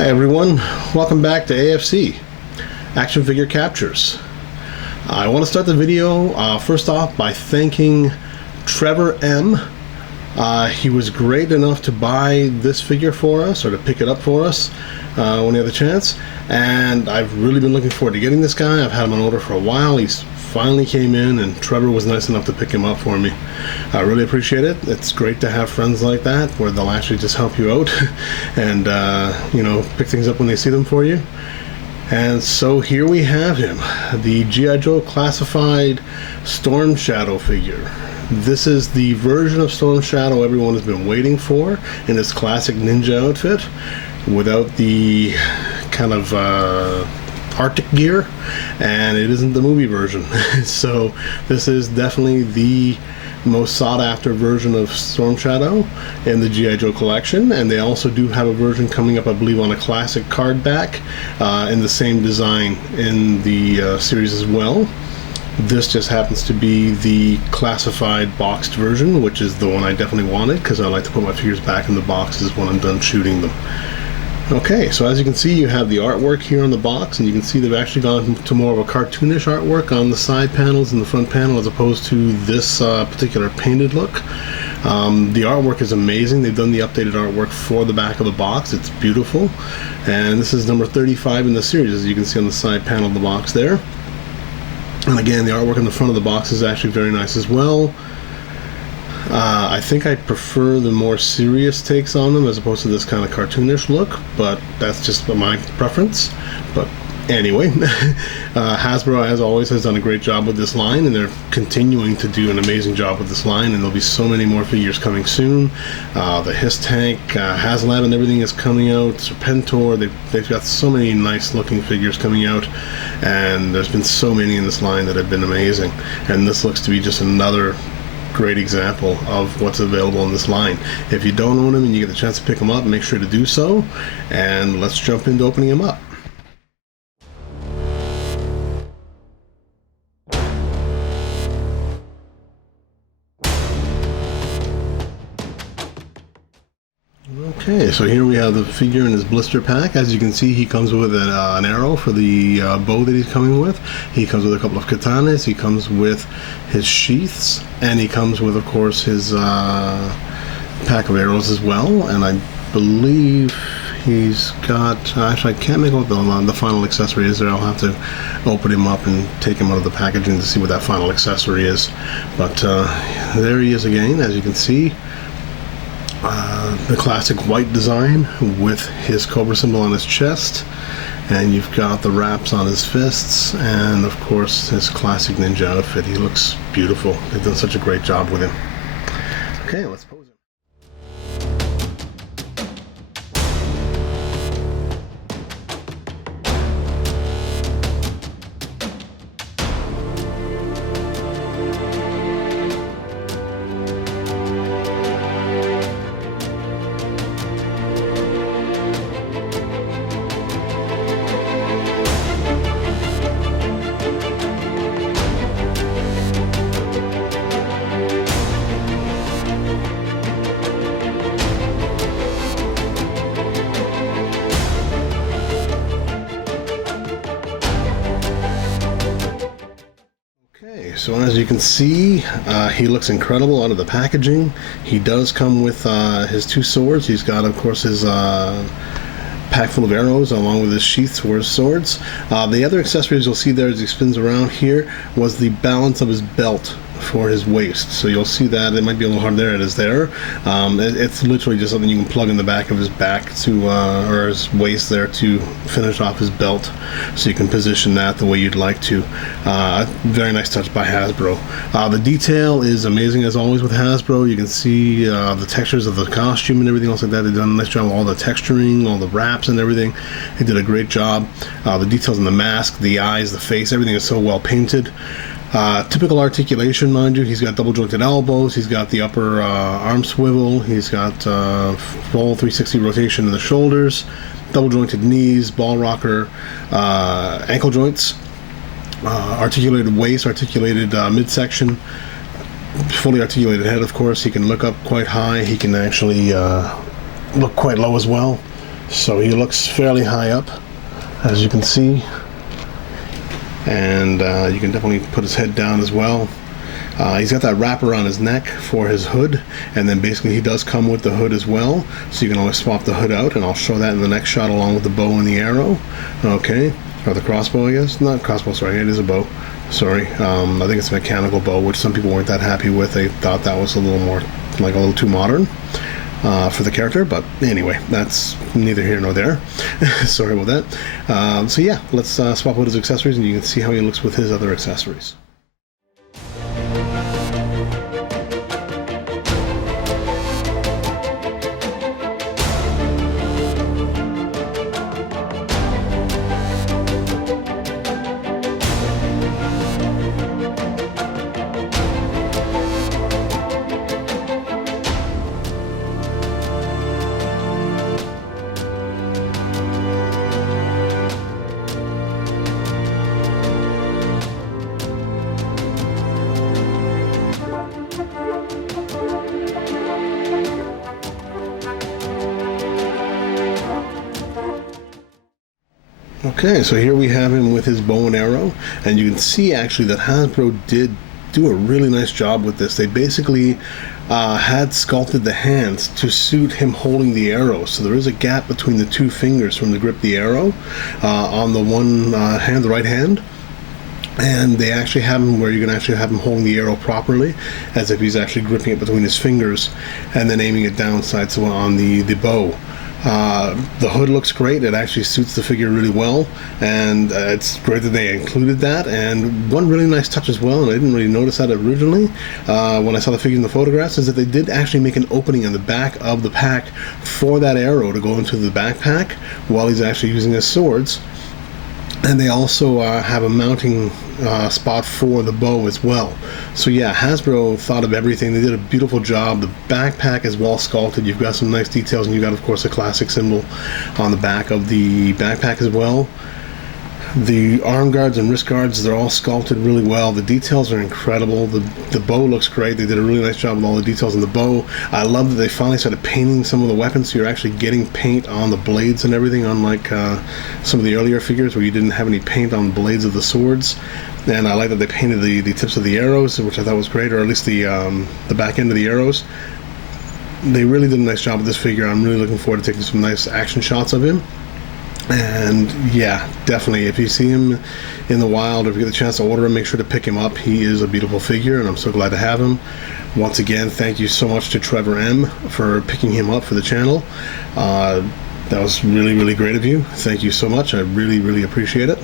Hi everyone, welcome back to AFC, Action Figure Captures. I want to start the video first off by thanking Trevor M. He was great enough to buy this figure for us, or to pick it up for us when he had the chance, and I've really been looking forward to getting this guy. I've had him on order for a while. He's finally came in, and Trevor was nice enough to pick him up for me. I really appreciate it. It's great to have friends like that where they'll actually just help you out and you know, pick things up when they see them for you. And so here we have him, the G.I.Joe Classified Storm Shadow figure. This is the version of Storm Shadow everyone has been waiting for in his classic ninja outfit, without the kind of Arctic gear, and it isn't the movie version. So this is definitely the most sought after version of Storm Shadow in the G.I. Joe collection, and they also do have a version coming up, I believe, on a classic card back in the same design in the series as well. This just happens to be the classified boxed version, which is the one I definitely wanted because I like to put my figures back in the boxes when I'm done shooting them. Okay, so as you can see, you have the artwork here on the box, and you can see they've actually gone to more of a cartoonish artwork on the side panels and the front panel, as opposed to this particular painted look. The artwork is amazing. They've done the updated artwork for the back of the box. It's beautiful, and this is number 35 in the series, as you can see on the side panel of the box there. And again, the artwork on the front of the box is actually very nice as well. I think I prefer the more serious takes on them as opposed to this kind of cartoonish look, but that's just my preference. But anyway, Hasbro, as always, has done a great job with this line, and they're continuing to do an amazing job with this line, and there'll be so many more figures coming soon. The Hiss Tank, HasLab and everything is coming out, Serpentor, they've got so many nice looking figures coming out, and there's been so many in this line that have been amazing, and this looks to be just another great example of what's available in this line. If you don't own them and you get the chance to pick them up, make sure to do so, and let's jump into opening them up. Okay, so here we have the figure in his blister pack. As you can see, he comes with an arrow for the bow that he's coming with. He comes with a couple of katanas. He comes with his sheaths, and he comes with, of course, his pack of arrows as well. And I believe he's got, actually I can't make out what the final accessory is there. I'll have to open him up and take him out of the packaging to see what that final accessory is. But there he is again, as you can see. The classic white design with his Cobra symbol on his chest, and you've got the wraps on his fists, and of course his classic ninja outfit. He looks beautiful. They've done such a great job with him. Okay, let's pose him. So as you can see, he looks incredible out of the packaging. He does come with his two swords. He's got, of course, his pack full of arrows along with his sheaths for his swords. The other accessories you'll see there as he spins around here was the balance of his belt for his waist. So you'll see that it might be a little hard. There it is there. It's literally just something you can plug in the back of his back to or his waist there to finish off his belt, so you can position that the way you'd like to. Very nice touch by Hasbro. The detail is amazing as always with Hasbro. You can see the textures of the costume and everything else like that. They've done a nice job with all the texturing, all the wraps and everything. They did a great job. The details in the mask, the eyes, the face, everything is so well painted. Typical articulation, mind you. He's got double jointed elbows, he's got the upper arm swivel, he's got full 360 rotation in the shoulders, double jointed knees, ball rocker, ankle joints, articulated waist, articulated midsection, fully articulated head, of course. He can look up quite high, he can actually look quite low as well. So he looks fairly high up, as you can see, and you can definitely put his head down as well. He's got that wrap around his neck for his hood, and then basically he does come with the hood as well, so you can always swap the hood out, and I'll show that in the next shot along with the bow and the arrow. Okay, or the crossbow, I guess. Not crossbow, sorry, it is a bow. Sorry, I think it's a mechanical bow, which some people weren't that happy with. They thought that was a little more, like, a little too modern for the character, but anyway, that's neither here nor there. Sorry about that. So yeah, let's swap out his accessories, and you can see how he looks with his other accessories. Okay, so here we have him with his bow and arrow, and you can see actually that Hasbro did do a really nice job with this. They basically had sculpted the hands to suit him holding the arrow, so there is a gap between the two fingers from the grip the arrow on the one hand, the right hand, and they actually have him where you can actually have him holding the arrow properly, as if he's actually gripping it between his fingers and then aiming it down sights on the bow. The hood looks great. It actually suits the figure really well, and it's great that they included that. And one really nice touch as well, and I didn't really notice that originally when I saw the figure in the photographs, is that they did actually make an opening in the back of the pack for that arrow to go into the backpack while he's actually using his swords. And they also have a mounting spot for the bow as well. So yeah, Hasbro thought of everything. They did a beautiful job. The backpack is well sculpted. You've got some nice details, and you've got, of course, a classic symbol on the back of the backpack as well. The arm guards and wrist guards, they're all sculpted really well. The details are incredible. The bow looks great. They did a really nice job with all the details on the bow. I love that they finally started painting some of the weapons, so you're actually getting paint on the blades and everything, unlike some of the earlier figures where you didn't have any paint on the blades of the swords. And I like that they painted the tips of the arrows, which I thought was great, or at least the back end of the arrows. They really did a nice job with this figure. I'm really looking forward to taking some nice action shots of him. And yeah, definitely, if you see him in the wild, or if you get the chance to order him, make sure to pick him up. He is a beautiful figure, and I'm so glad to have him. Once again, thank you so much to Trevor M for picking him up for the channel. That was really, really great of you. Thank you so much. I really, really appreciate it.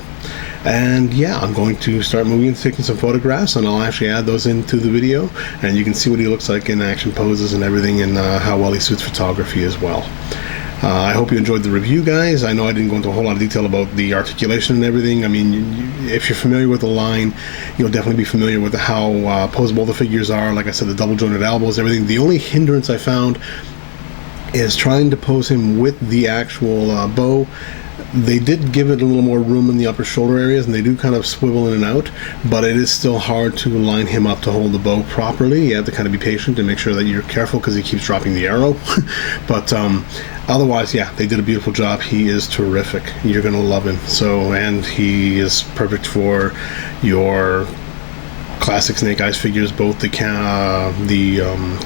And yeah, I'm going to start moving and taking some photographs, and I'll actually add those into the video, and you can see what he looks like in action poses and everything, and how well he suits photography as well. I hope you enjoyed the review, guys. I know I didn't go into a whole lot of detail about the articulation and everything. I mean, if you're familiar with the line, you'll definitely be familiar with how posable the figures are. Like I said, the double jointed elbows, everything. The only hindrance I found is trying to pose him with the actual bow. They did give it a little more room in the upper shoulder areas, and they do kind of swivel in and out, but it is still hard to line him up to hold the bow properly. You have to kind of be patient and make sure that you're careful, because he keeps dropping the arrow. But otherwise, yeah, they did a beautiful job. He is terrific. You're going to love him. So, and he is perfect for your classic Snake Eyes figures, both the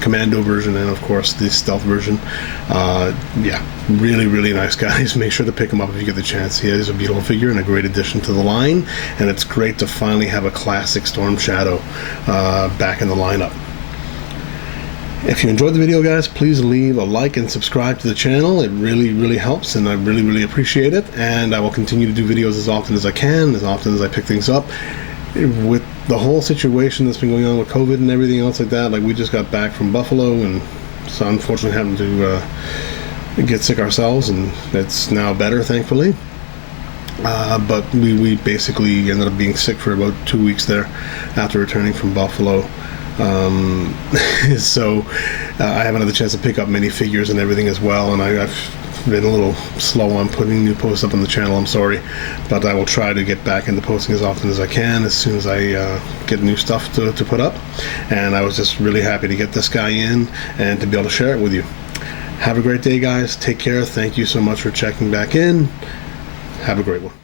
Commando version and, of course, the Stealth version. Yeah, really, really nice, guys. Make sure to pick him up if you get the chance. He is a beautiful figure and a great addition to the line, and it's great to finally have a classic Storm Shadow back in the lineup. If you enjoyed the video, guys, please leave a like and subscribe to the channel. It really, really helps, and I really, really appreciate it. And I will continue to do videos as often as I can, as often as I pick things up. With the whole situation that's been going on with COVID and everything else like that, like we just got back from Buffalo, and so unfortunately happened to get sick ourselves, and it's now better, thankfully. But we basically ended up being sick for about 2 weeks there after returning from Buffalo. So I haven't had the chance to pick up many figures and everything as well, and I've been a little slow on putting new posts up on the channel. I'm sorry, but I will try to get back into posting as often as I can as soon as I get new stuff to put up. And I was just really happy to get this guy in and to be able to share it with you. Have a great day, guys. Take care. Thank you so much for checking back in. Have a great one.